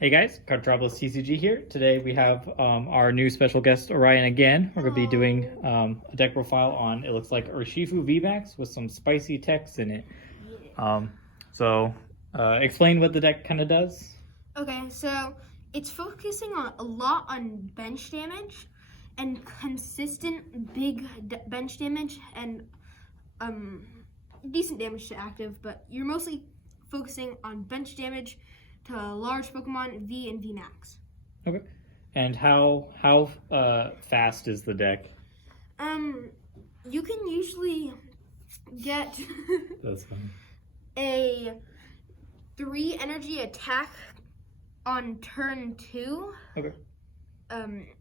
Hey guys, Cartropolis TCG here. Today we have our new special guest Orion again. We're going to be doing a deck profile on, it looks like Urshifu VMAX with some spicy text in it. Explain what the deck kind of does. Okay, so it's focusing a lot on bench damage and consistent big bench damage and decent damage to active, but you're mostly focusing on bench damage to large Pokemon V and V Max. Okay. And how fast is the deck? You can usually get That's fine. a 3 energy attack on turn 2. Okay.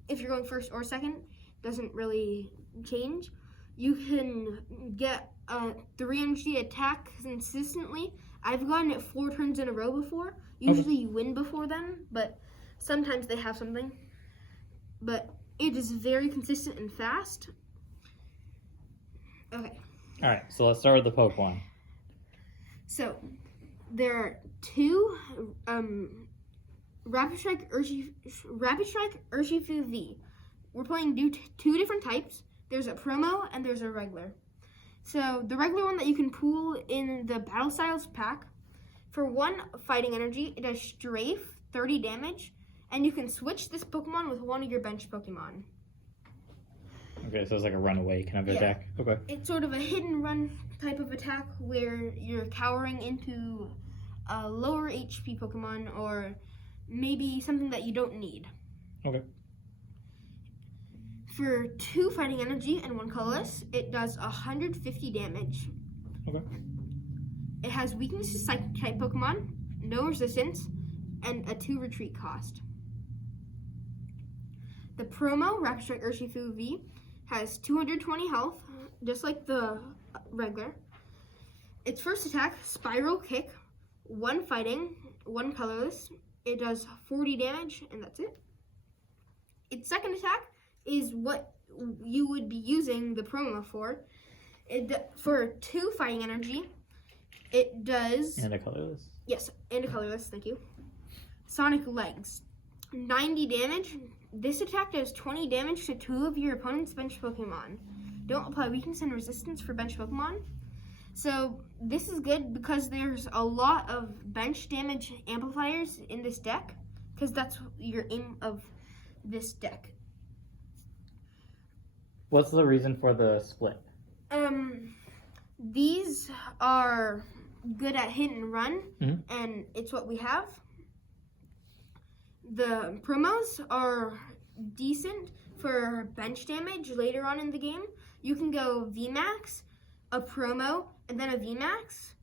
If you're going first or second, doesn't really change. You can get a 3 energy attack consistently. I've gotten it 4 turns in a row before. Usually you win before then, but sometimes they have something. But it is very consistent and fast. Okay. All right, so let's start with the Pokemon. So there are 2 Rapid Strike Urshifu V. We're playing 2 different types. There's a promo and there's a regular. So the regular one that you can pool in the Battle Styles pack, for 1 fighting energy, it does strafe, 30 damage, and you can switch this Pokemon with one of your bench Pokemon. Okay, so it's like a runaway kind of attack. Okay. It's sort of a hit and run type of attack where you're cowering into a lower HP Pokemon or maybe something that you don't need. Okay. For 2 fighting energy and 1 colorless, it does 150 damage. Okay. It has weakness to Psychic type Pokemon, no resistance, and a 2 retreat cost. The promo, Rapid Strike Urshifu V, has 220 health, just like the regular. Its first attack, Spiral Kick, 1 fighting, 1 colorless. It does 40 damage, and that's it. Its second attack is what you would be using the promo for. For 2 fighting energy, it does... And a colorless? Yes, and a colorless, thank you. Sonic Legs, 90 damage. This attack does 20 damage to 2 of your opponent's bench Pokemon. Don't apply weakness and resistance for bench Pokemon. So this is good because there's a lot of bench damage amplifiers in this deck, because that's your aim of this deck. What's the reason for the split? These are good at hit and run, and it's what we have. The promos are decent for bench damage later on in the game. You can go VMAX, a promo, and then a VMAX,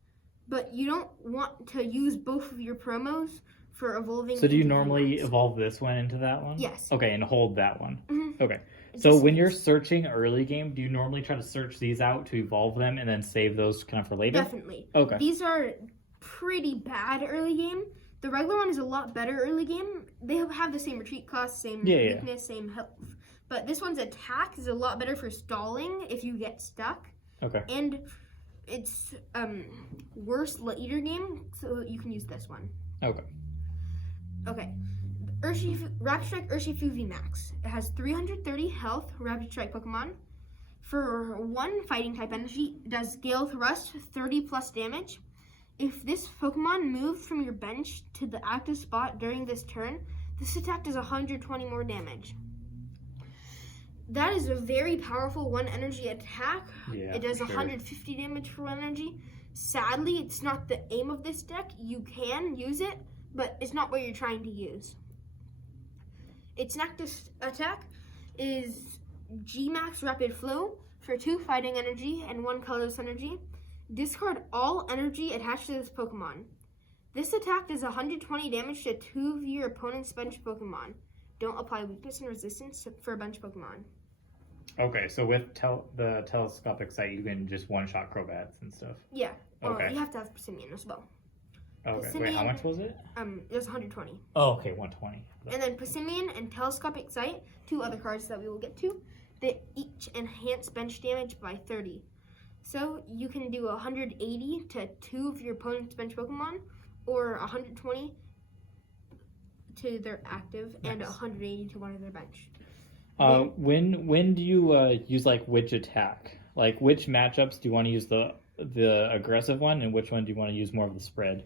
but you don't want to use both of your promos for evolving. So do you normally evolve this one into that one? Yes. Okay, and hold that one. Okay. So when you're searching early game, do you normally try to search these out to evolve them and then save those kind of for later? Definitely. Okay. These are pretty bad early game. The regular one is a lot better early game. They have the same retreat cost, same weakness, same health. But this one's attack is a lot better for stalling if you get stuck. Okay. And it's worse later game, so you can use this one. Okay. Okay. Rapid Strike Urshifu VMAX. It has 330 health, Rapid Strike Pokemon. For 1 fighting type energy, it does Gale Thrust, 30 plus damage. If this Pokemon moved from your bench to the active spot during this turn, this attack does 120 more damage. That is a very powerful 1 energy attack. Yeah, it does 150 damage for 1 energy. Sadly, it's not the aim of this deck. You can use it, but it's not what you're trying to use. Its next attack is G-Max Rapid Flow for 2 fighting energy and 1 colorless energy. Discard all energy attached to this Pokemon. This attack does 120 damage to 2 of your opponent's bench Pokemon. Don't apply weakness and resistance for bench Pokemon. Okay, so with the telescopic sight, you can just one-shot Crobats and stuff. Yeah. Okay. You have to have Persimmon as well. Okay. Persimmon, wait, how much was it? It was 120. Oh, okay, 120. And then Persimmon and Telescopic Sight, 2 other cards that we will get to, they each enhance bench damage by 30. So you can do 180 to 2 of your opponent's bench Pokemon, or 120 to their active and Nice. 180 to one of their bench. When do you use like which attack? Like which matchups do you want to use the aggressive one, and which one do you want to use more of the spread?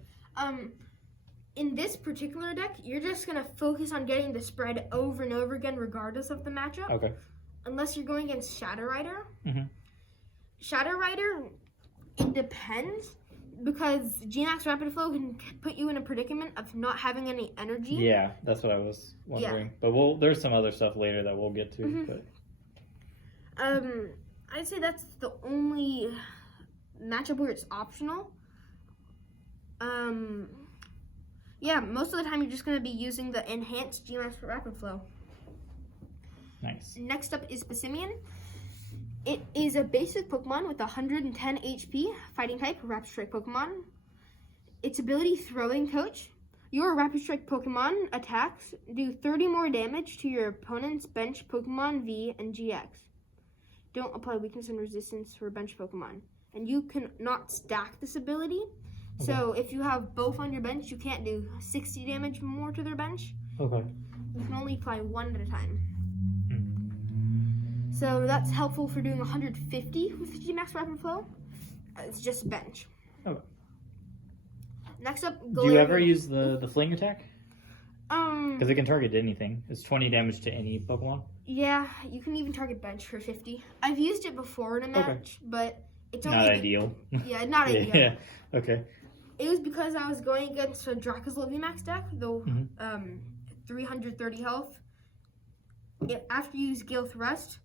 In this particular deck, you're just gonna focus on getting the spread over and over again, regardless of the matchup. Okay. Unless you're going against Shadow Rider. Mhm. Shadow Rider, it depends, because G-Max Rapid Flow can put you in a predicament of not having any energy. Yeah, that's what I was wondering. But there's some other stuff later that we'll get to. Mhm. But I'd say that's the only matchup where it's optional. Yeah, most of the time you're just going to be using the enhanced G-Max Rapid Flow. nice. Next up is Passimian. It is a basic Pokemon with 110 HP, fighting type, Rapid Strike Pokemon. Its ability, Throwing Coach. Your Rapid Strike Pokemon attacks do 30 more damage to your opponent's bench Pokemon V and GX. Don't apply weakness and resistance for bench Pokemon. And you cannot stack this ability. Okay. So if you have both on your bench, you can't do 60 damage more to their bench. Okay. You can only apply one at a time. Mm. So that's helpful for doing 150 with G-Max Rapid Flow. It's just bench. Okay. Next up, Do you ever use the fling attack? Because it can target anything. It's 20 damage to any Pokemon. Yeah, you can even target bench for 50. I've used it before in a match, but it's only Not ideal. Yeah, not ideal. Yeah. Okay. It was because I was going against a Dracozolt VMAX deck, though 330 health. After you use Gale Thrust,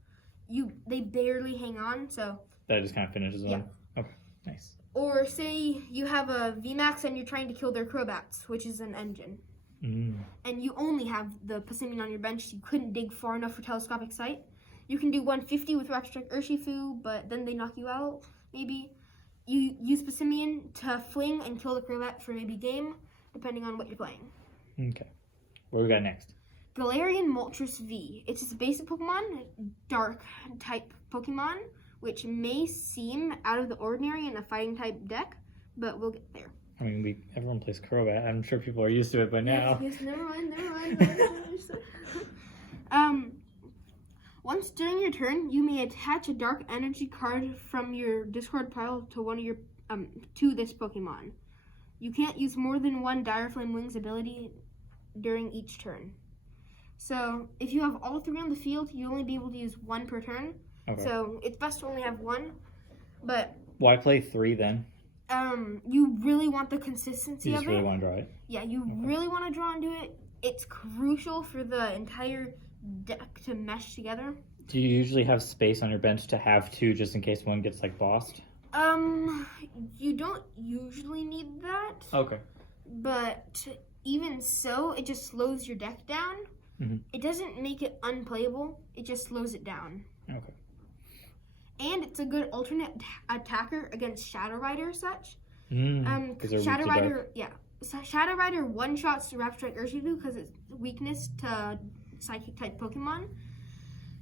they barely hang on, so... That just kind of finishes them. Yeah. Okay, nice. Or say you have a VMAX and you're trying to kill their Crobats, which is an engine. And you only have the Passimian on your bench, you couldn't dig far enough for Telescopic Sight. You can do 150 with Rapid Strike Urshifu, but then they knock you out, maybe. You use Passimian to fling and kill the Crobat for maybe game, depending on what you're playing. Okay. What do we got next? Galarian Moltres V. It's a basic Pokemon, dark type Pokemon, which may seem out of the ordinary in a fighting type deck, but we'll get there. I mean, everyone plays Crobat. I'm sure people are used to it by now. Yes, never mind. Once during your turn, you may attach a dark energy card from your discard pile to one of your to this Pokemon. You can't use more than one Dire Flame Wings ability during each turn. So if you have all three on the field, you'll only be able to use one per turn. Okay. So it's best to only have one. But why play 3 then? You really want the consistency You of just really it. want to draw it? Yeah, you really want to draw into it. It's crucial for the entire deck to mesh together. Do you usually have space on your bench to have 2 just in case one gets like bossed? You don't usually need that. Okay. But even so, it just slows your deck down. It doesn't make it unplayable. It just slows it down. Okay. And it's a good alternate attacker against Shadow Rider such. Shadow Rider, So Shadow Rider one-shots Rapid Strike Urshifu because it's weakness to Psychic type Pokemon.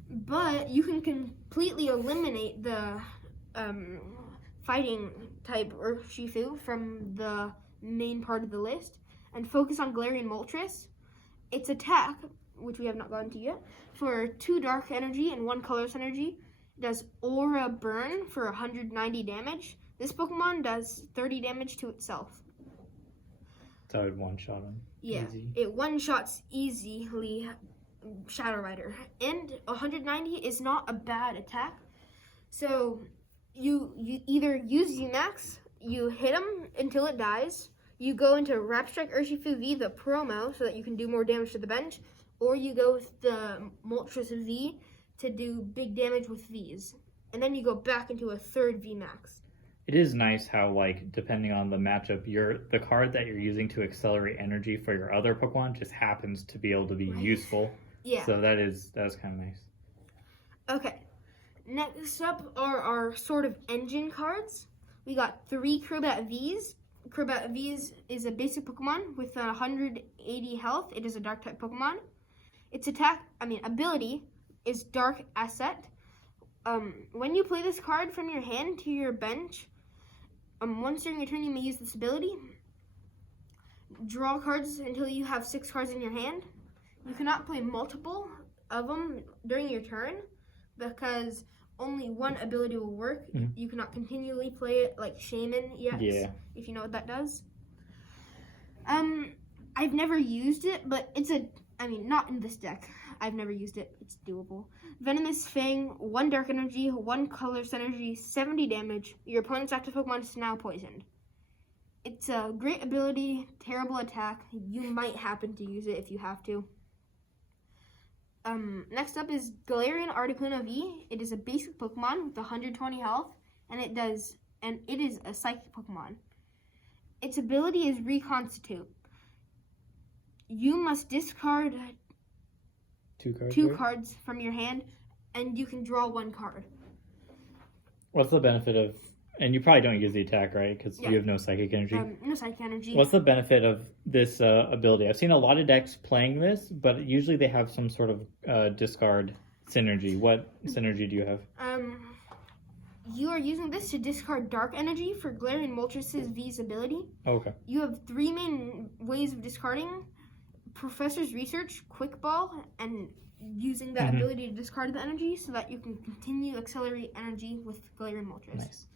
But you can completely eliminate the fighting type Urshifu from the main part of the list and focus on Galarian Moltres. Its attack, which we have not gotten to yet, for 2 dark energy and 1 colorless energy, does Aura Burn for 190 damage. This Pokemon does 30 damage to itself. So I would one-shot him. Yeah, Easy. it one-shots easily Shadow Rider. And 190 is not a bad attack. So you either use Z-Max, you hit him until it dies, you go into Rapid Strike Urshifu V, the promo, so that you can do more damage to the bench, or you go with the Moltres V to do big damage with Vs. And then you go back into a third VMAX. It is nice how, like, depending on the matchup, the card that you're using to accelerate energy for your other Pokemon just happens to be able to be useful. Yeah. So that is kind of nice. Okay. Next up are our sort of engine cards. We got 3 Crobat Vs. Crobat Vs is a basic Pokemon with 180 health. It is a dark type Pokemon. Its ability is Dark Asset. When you play this card from your hand to your bench, once during your turn you may use this ability. Draw cards until you have 6 cards in your hand. You cannot play multiple of them during your turn because only one ability will work. Mhm. You cannot continually play it like Shaman yet. Yeah. If you know what that does. I've never used it, but not in this deck. I've never used it. It's doable. Venomous Fang, 1 dark energy, 1 colorless energy, 70 damage. Your opponent's active Pokemon is now poisoned. It's a great ability, terrible attack. You might happen to use it if you have to. Next up is Galarian Articuno V. It is a basic Pokemon with 120 health, and it is a psychic Pokemon. Its ability is Reconstitute. You must discard 2 cards from your hand, and you can draw 1 card. What's the benefit of... And you probably don't use the attack, right? Because you have no psychic energy. No psychic energy. What's the benefit of this ability? I've seen a lot of decks playing this, but usually they have some sort of discard synergy. What synergy do you have? You are using this to discard dark energy for Galarian Moltres' V's ability. Okay. You have 3 main ways of discarding. Professor's Research, Quick Ball, and using that ability to discard the energy so that you can continue accelerate energy with Galarian Moltres. Nice.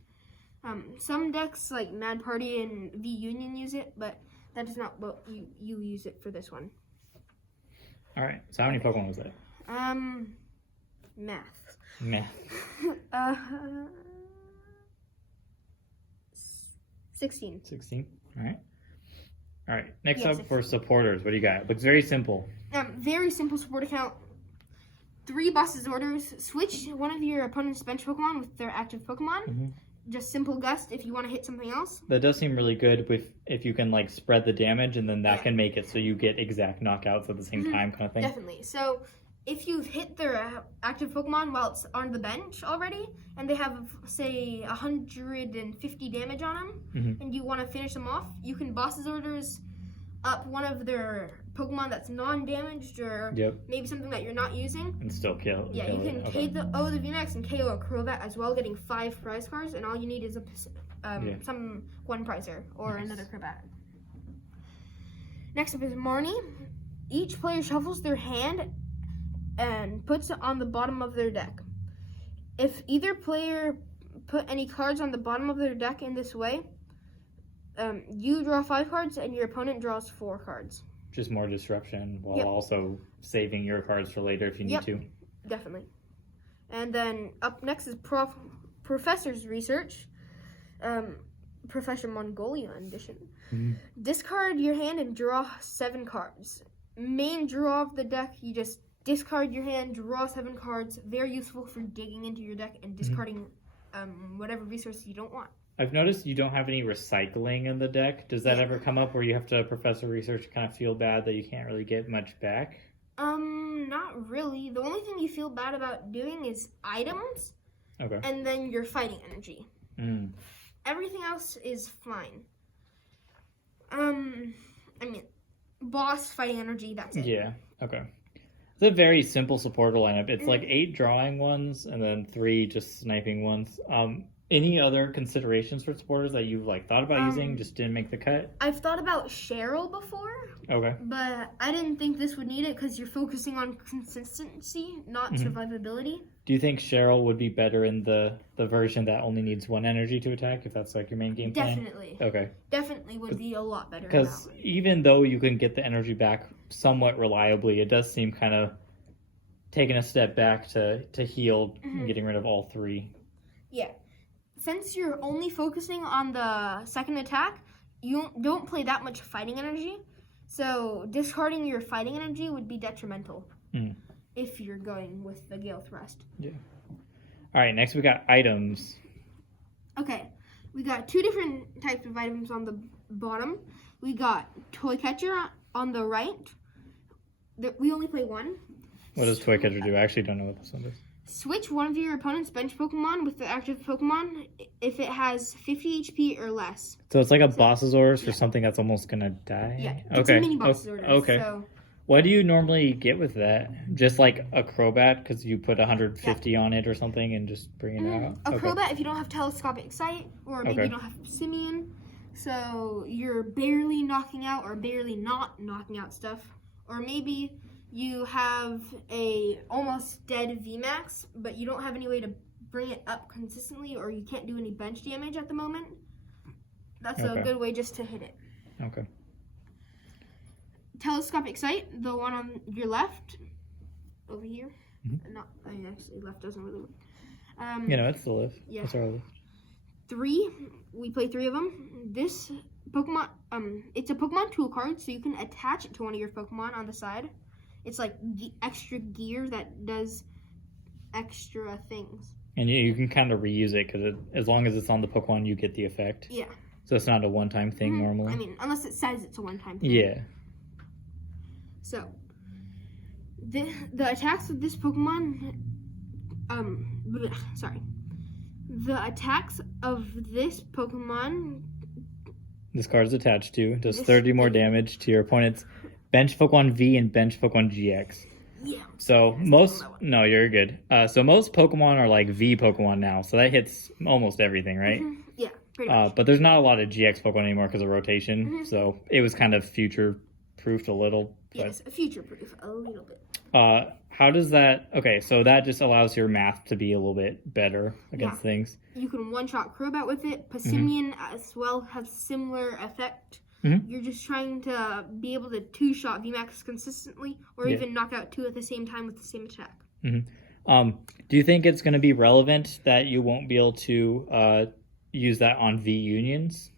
Some decks like Mad Party and V Union use it, but that is not what you use it for this one. All right. So how many Pokemon was that? Math. 16. 16. All right. Next Yeah, up 16. for supporters, what do you got? Looks very simple. Very simple support account. 3 boss's orders. Switch one of your opponent's bench Pokemon with their active Pokemon. Just simple gust if you want to hit something else. That does seem really good if you can like spread the damage, and then that can make it so you get exact knockouts at the same time, kind of thing. Definitely. So if you've hit their active Pokemon while it's on the bench already, and they have, say, 150 damage on them, and you want to finish them off, you can boss's orders up one of their Pokemon that's non-damaged, or maybe something that you're not using. And still kill. Yeah, you can KO the VMAX and KO a Crobat as well, getting 5 prize cards, and all you need is some 1 prizer or another Crobat. Next up is Marnie. Each player shuffles their hand and puts it on the bottom of their deck. If either player put any cards on the bottom of their deck in this way, you draw 5 cards and your opponent draws 4 cards. Just more disruption while also saving your cards for later if you need to. Definitely. And then up next is Professor's Research. Professor Mongolian edition. Discard your hand and draw 7 cards. Main draw of the deck, you just discard your hand, draw 7 cards. Very useful for digging into your deck and discarding whatever resources you don't want. I've noticed you don't have any recycling in the deck. Does that ever come up where you have to Professor Research kind of feel bad that you can't really get much back? Not really. The only thing you feel bad about doing is items. Okay. And then your fighting energy. Everything else is fine. Boss, fighting energy, that's it. Yeah, okay. It's a very simple supporter lineup. It's like 8 drawing ones and then 3 just sniping ones. Any other considerations for supporters that you've thought about using, just didn't make the cut? I've thought about Cheryl before. Okay. But I didn't think this would need it because you're focusing on consistency, not survivability. Do you think Cheryl would be better in the version that only needs 1 energy to attack, if that's your main game plan? Definitely. Okay. Definitely would be a lot better. Because even though you can get the energy back somewhat reliably, it does seem kind of taking a step back to heal and getting rid of all 3. Yeah. Since you're only focusing on the second attack, you don't play that much fighting energy. So discarding your fighting energy would be detrimental if you're going with the Gale Thrust. Yeah. All right, next we got items. Okay, we got 2 different types of items on the bottom. We got Toy Catcher on the right. We only play 1. What does Toy Catcher do? I actually don't know what this one does. Switch one of your opponent's bench Pokemon with the active Pokemon if it has 50 HP or less. So it's like a boss's orders for something that's almost going to die? Yeah, it's a mini boss's orders. Okay. So. What do you normally get with that? Just like a Crobat because you put 150 on it or something and just bring it out? A Crobat if you don't have Telescopic Sight, or maybe you don't have Simeon. So you're barely knocking out or barely not knocking out stuff. Or maybe you have a almost dead VMAX, but you don't have any way to bring it up consistently, or you can't do any bench damage at the moment. That's a good way just to hit it. Okay. Telescopic sight, the one on your left, over here. Not, actually, left doesn't really work. It's the left. Yeah. That's our left. 3, we play 3 of them. This Pokemon, it's a Pokemon tool card, so you can attach it to one of your Pokemon on the side. It's like extra gear that does extra things. And you can kind of reuse it because as long as it's on the Pokemon, you get the effect. Yeah. So it's not a one-time thing normally. I mean, unless it says it's a one-time thing. Yeah. So, the attacks of this Pokemon, the attacks of this Pokemon. This card is attached to, does 30 more damage to your opponent's bench Pokemon V and bench Pokemon GX. Yeah. So no, you're good. So most Pokemon are like V Pokemon now, so that hits almost everything, right? Yeah, pretty much. But there's not a lot of GX Pokemon anymore because of rotation, so it was kind of future-proofed a little. But, yes, future-proof, a little bit. How does that... Okay, so that just allows your math to be a little bit better against things. You can one-shot Crobat with it. Passimian as well has similar effect. You're just trying to be able to two-shot VMAX consistently, or even knock out 2 at the same time with the same attack. Do you think it's going to be relevant that you won't be able to use that on V Unions?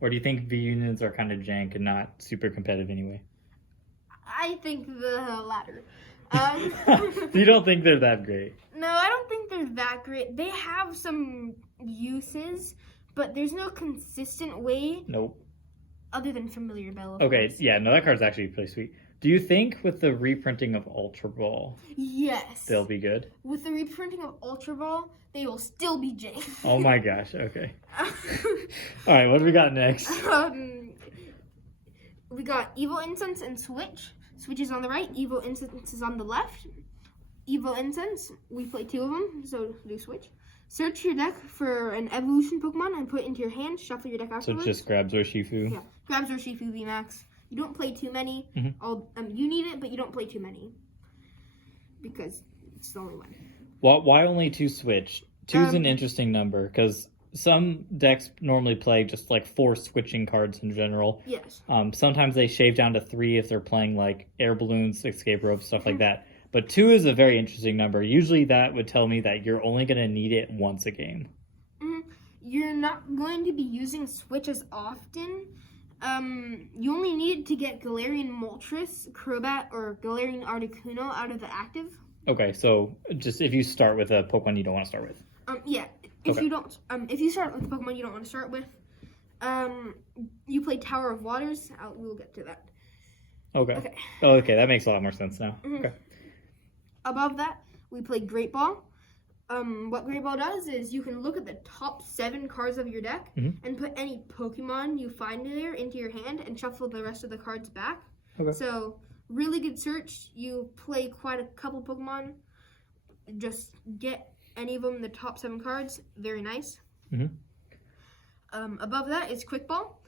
Or do you think V Unions are kind of jank and not super competitive anyway? I think the latter. You don't think they're that great? No, I don't think they're that great. They have some uses, but there's no consistent way. Nope. Other than Familiar Bell. Okay, yeah, no, that card's actually pretty sweet. Do you think with the reprinting of Ultra Ball, yes, they'll be good? With the reprinting of Ultra Ball, they will still be jank. Oh my gosh, okay. All right, what do we got next? We got Evil Incense and Switch. Switch is on the right, Evil Incense is on the left. Evil Incense, we play 2 of them, so do Switch. Search your deck for an evolution Pokemon and put it into your hand. Shuffle your deck afterwards. So it just grabs Urshifu. Yeah, grabs Urshifu VMAX. You don't play too many. You need it, but you don't play too many because it's the only one. Why only 2 Switch? 2 is an interesting number because some decks normally play just like 4 switching cards in general. Yes. Sometimes they shave down to 3 if they're playing like air balloons, escape ropes, stuff like that. But 2 is a very interesting number. Usually that would tell me that you're only going to need it once a game. You're not going to be using Switch as often. You only need to get Galarian Moltres, Crobat, or Galarian Articuno out of the active. Okay, so just if you start with a Pokemon you don't want to start with. Yeah. If you don't, if you start with Pokemon you don't want to start with, you play Tower of Waters. We'll get to that. Okay. Okay, that makes a lot more sense now. Okay. Above that, we play Great Ball. What Great Ball does is you can look at the top 7 cards of your deck and put any Pokemon you find there into your hand and shuffle the rest of the cards back. Okay. So, really good search. You play quite a couple Pokemon. Just get any of them, the top 7 cards. Very nice. Above that is Quick Ball.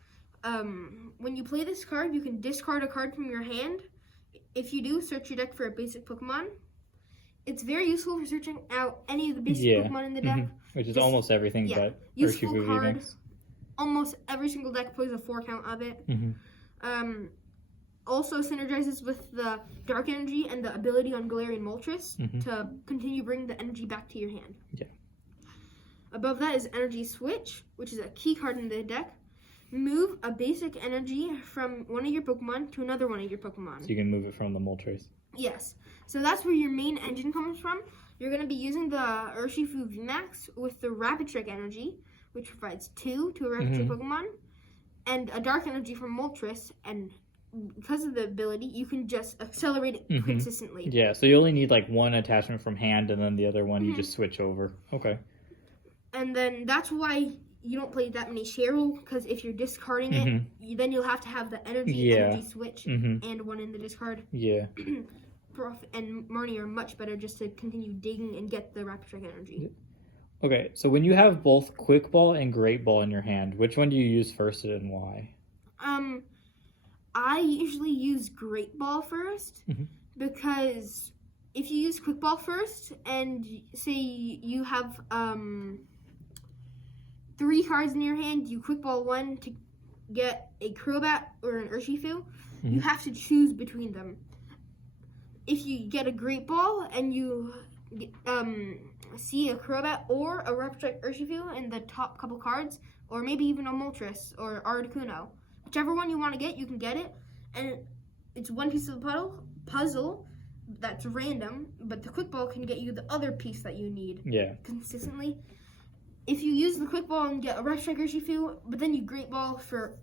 When you play this card, you can discard a card from your hand. If you do, search your deck for a basic Pokemon. It's very useful for searching out any of the basic Pokemon in the deck. Which is almost everything but useful Urshifu card. VMAX. Almost every single deck plays a 4 count of it. Also synergizes with the Dark Energy and the ability on Galarian Moltres to continue bringing the energy back to your hand. Yeah. Above that is Energy Switch, which is a key card in the deck. Move a basic energy from one of your Pokemon to another one of your Pokemon. So you can move it from the Moltres. Yes. So that's where your main engine comes from. You're going to be using the Urshifu VMAX with the Rapid Strike energy, which provides 2 to a Rapid Strike Pokemon, and a Dark Energy from Moltres, and because of the ability, you can just accelerate it consistently. Yeah, so you only need like 1 attachment from hand, and then the other one you just switch over. Okay. And then that's why you don't play that many Cheryl, because if you're discarding it, then you'll have to have the energy switch and 1 in the discard. Yeah. Prof and Marnie are much better just to continue digging and get the Rapid Strike energy. Okay, so when you have both Quick Ball and Great Ball in your hand, which one do you use first and why? I usually use Great Ball first because if you use Quick Ball first and say you have 3 cards in your hand, you Quick Ball one to get a Crobat or an Urshifu, you have to choose between them. If you get a Great Ball and you see a Crobat or a Reptile Urshifu in the top couple cards, or maybe even a Moltres or Articuno, whichever one you want to get, you can get it. And it's one piece of the puzzle that's random, but the Quick Ball can get you the other piece that you need consistently. If you use the Quick Ball and get a Reptile Urshifu, but then you Great Ball for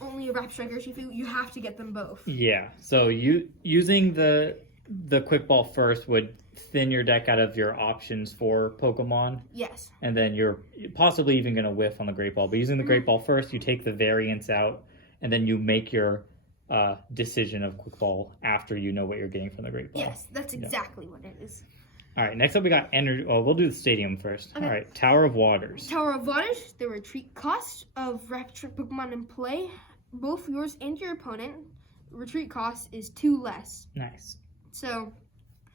only a Reptile Urshifu, you have to get them both. Yeah, so using the Quick Ball first would thin your deck out of your options for Pokemon. Yes. And then you're possibly even going to whiff on the Great Ball. But using the Great Ball first, you take the variants out, and then you make your decision of Quick Ball after you know what you're getting from the Great Ball. Yes, that's exactly what it is. All right, next up we got energy. Oh, we'll do the stadium first. Okay. All right, Tower of Waters. Tower of Waters, the retreat cost of Rapture Pokemon in play, both yours and your opponent, retreat cost is 2 less. Nice. So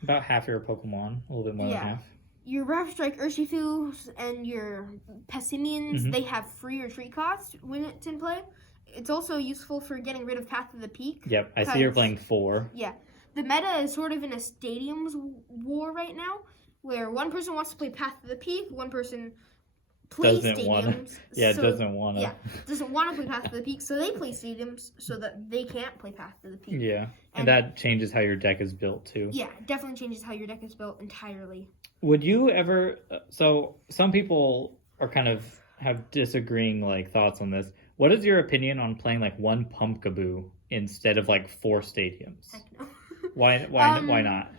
about half your Pokemon, a little bit more than half. Your Rapstrike Urshifus and your Passimians, they have free retreat cost when it's in play. It's also useful for getting rid of Path of the Peak. Yep, I see you're playing 4. Yeah. The meta is sort of in a stadiums war right now, where one person wants to play Path of the Peak, one person plays doesn't stadiums. Doesn't want to. Yeah, doesn't want to play Path of the Peak, so they play stadiums so that they can't play Path of the Peak. Yeah, and that changes how your deck is built too. Yeah, definitely changes how your deck is built entirely. Would you ever? So some people are kind of have disagreeing thoughts on this. What is your opinion on playing 1 Pumpkaboo instead of 4 stadiums? Heck no. Why not?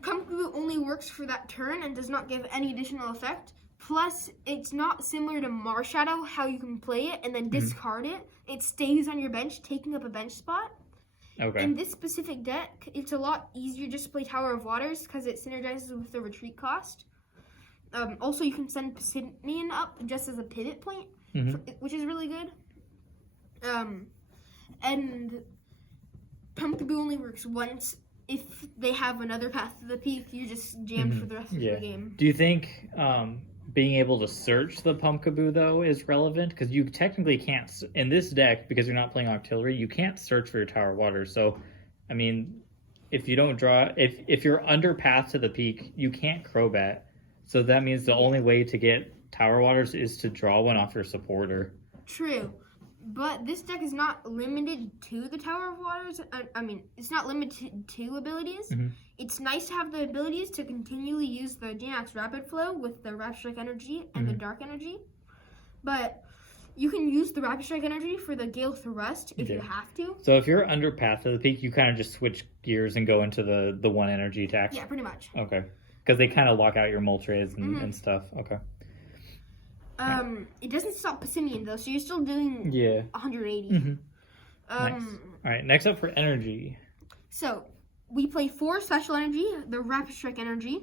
Pumpkaboo only works for that turn and does not give any additional effect. Plus, it's not similar to Marshadow, how you can play it and then discard it. It stays on your bench, taking up a bench spot. Okay. In this specific deck, it's a lot easier just to play Tower of Waters because it synergizes with the retreat cost. Also, you can send Passimian up just as a pivot point, which is really good. And Pumpkaboo only works once. If they have another Path to the Peak, you just jammed for the rest of the game. Do you think being able to search the Pumpkaboo, though, is relevant? Because you technically can't, in this deck, because you're not playing Octillery, you can't search for your Tower of Water. So, I mean, if you don't draw, if you're under Path to the Peak, you can't Crobat. So that means the only way to get Tower Waters is to draw one off your supporter. True. But this deck is not limited to the Tower of Waters. I mean, it's not limited to abilities. It's nice to have the abilities to continually use the Janax Rapid Flow with the Rapid Strike Energy and the Dark Energy. But you can use the Rapid Strike Energy for the Gale Thrust if you have to. So if you're under Path to the Peak, you kind of just switch gears and go into the 1 energy attack? Yeah, pretty much. Okay. Because they kind of lock out your Moltres and stuff. Okay. It doesn't stop Passimian though, so you're still doing 180. Nice. All right, next up for energy. So we play 4 special energy, the Rapid Strike Energy.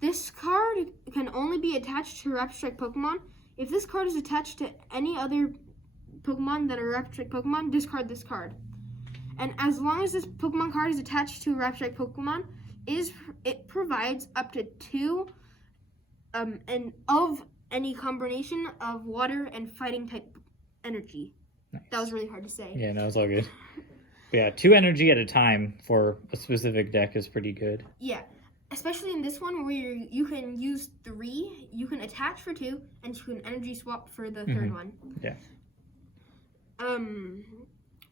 This card can only be attached to Rapid Strike Pokemon. If this card is attached to any other Pokemon that are Rapid Strike Pokemon, discard this card. And as long as this Pokemon card is attached to a Rapid Strike Pokemon, it provides up to 2 and of any combination of water and fighting type energy. Nice. That was really hard to say. Yeah, that was all good. But yeah, 2 energy at a time for a specific deck is pretty good. Yeah, especially in this one where you can use 3, you can attach for 2, and you can energy swap for the third one. Yeah.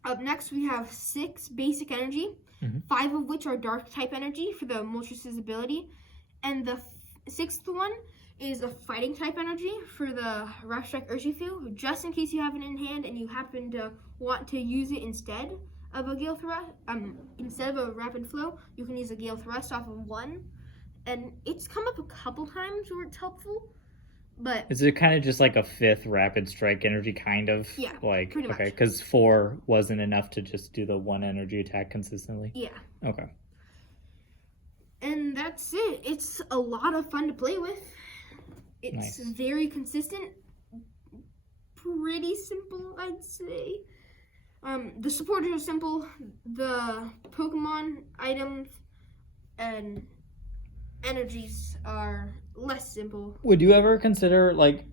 Up next we have 6 basic energy, 5 of which are dark type energy for the Moltres' ability, and the 6th one is a fighting type energy for the Rapstrike Urshifu, just in case you have it in hand and you happen to want to use it instead of a Gale Thrust. Instead of a Rapid Flow, you can use a Gale Thrust off of 1. And it's come up a couple times where it's helpful, but... Is it kind of just like a 5th Rapid Strike energy, kind of? Yeah, pretty much. Okay, because 4 wasn't enough to just do the 1 energy attack consistently? Yeah. Okay. And that's it. It's a lot of fun to play with. It's Nice. very consistent. Pretty simple, I'd say. The supporters are simple. The Pokemon items and energies are less simple. Would you ever consider cutting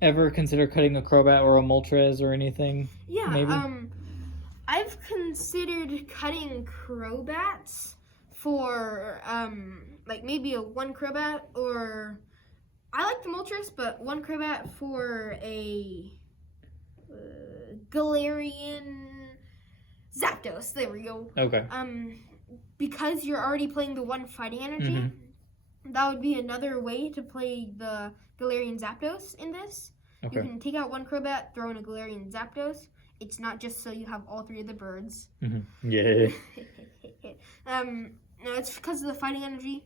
a Crobat or a Moltres or anything? Yeah, Maybe? I've considered cutting Crobats for like maybe a one Crobat, or I like the Moltres, but one Crobat for a Galarian Zapdos. There we go. Okay. Because you're already playing the one fighting energy, that would be another way to play the Galarian Zapdos in this. Okay. You can take out one Crobat, throw in a Galarian Zapdos. It's not just so you have all three of the birds. Yeah. No, it's because of the fighting energy.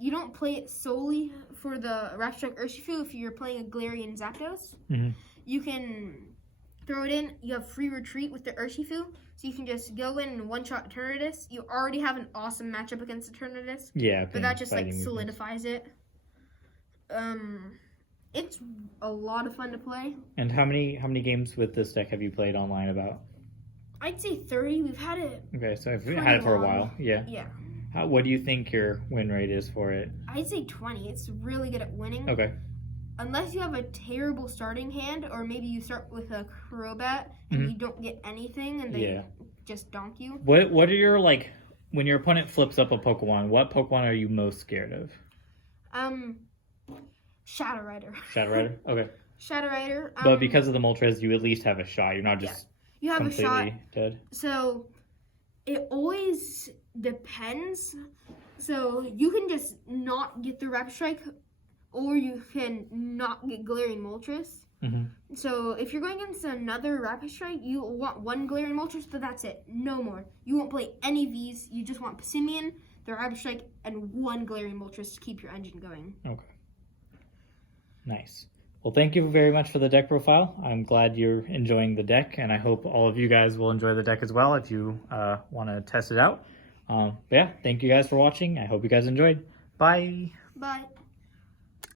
You don't play it solely for the Rapstrike Urshifu if you're playing a Galarian Zapdos. You can throw it in. You have free retreat with the Urshifu, so you can just go in and one-shot Eternatus. You already have an awesome matchup against Eternatus. Yeah. But that just like solidifies it. It's a lot of fun to play. And how many games with this deck have you played online about? I'd say 30. We've had it. Okay, so I've had it for a while. Yeah. Yeah. What do you think your win rate is for it? I'd say 20. It's really good at winning. Okay. Unless you have a terrible starting hand, or maybe you start with a Crobat and you don't get anything and they just donk you. What are your, when your opponent flips up a Pokemon, what Pokemon are you most scared of? Shadow Rider. Shadow Rider? Okay. Shadow Rider. But because of the Moltres, you at least have a shot. You're not just you have completely a shot. Dead. So it always depends. So you can just not get the Rapid Strike, or you can not get Galarian Moltres. So if you're going against another Rapid Strike, you want one Galarian Moltres, but that's it. No more. You won't play any Vs. You just want Passimian, the Rapid Strike, and one Galarian Moltres to keep your engine going. Okay. Nice. Well, thank you very much for the deck profile. I'm glad you're enjoying the deck, and I hope all of you guys will enjoy the deck as well if you want to test it out. But yeah, thank you guys for watching. I hope you guys enjoyed. Bye. Bye.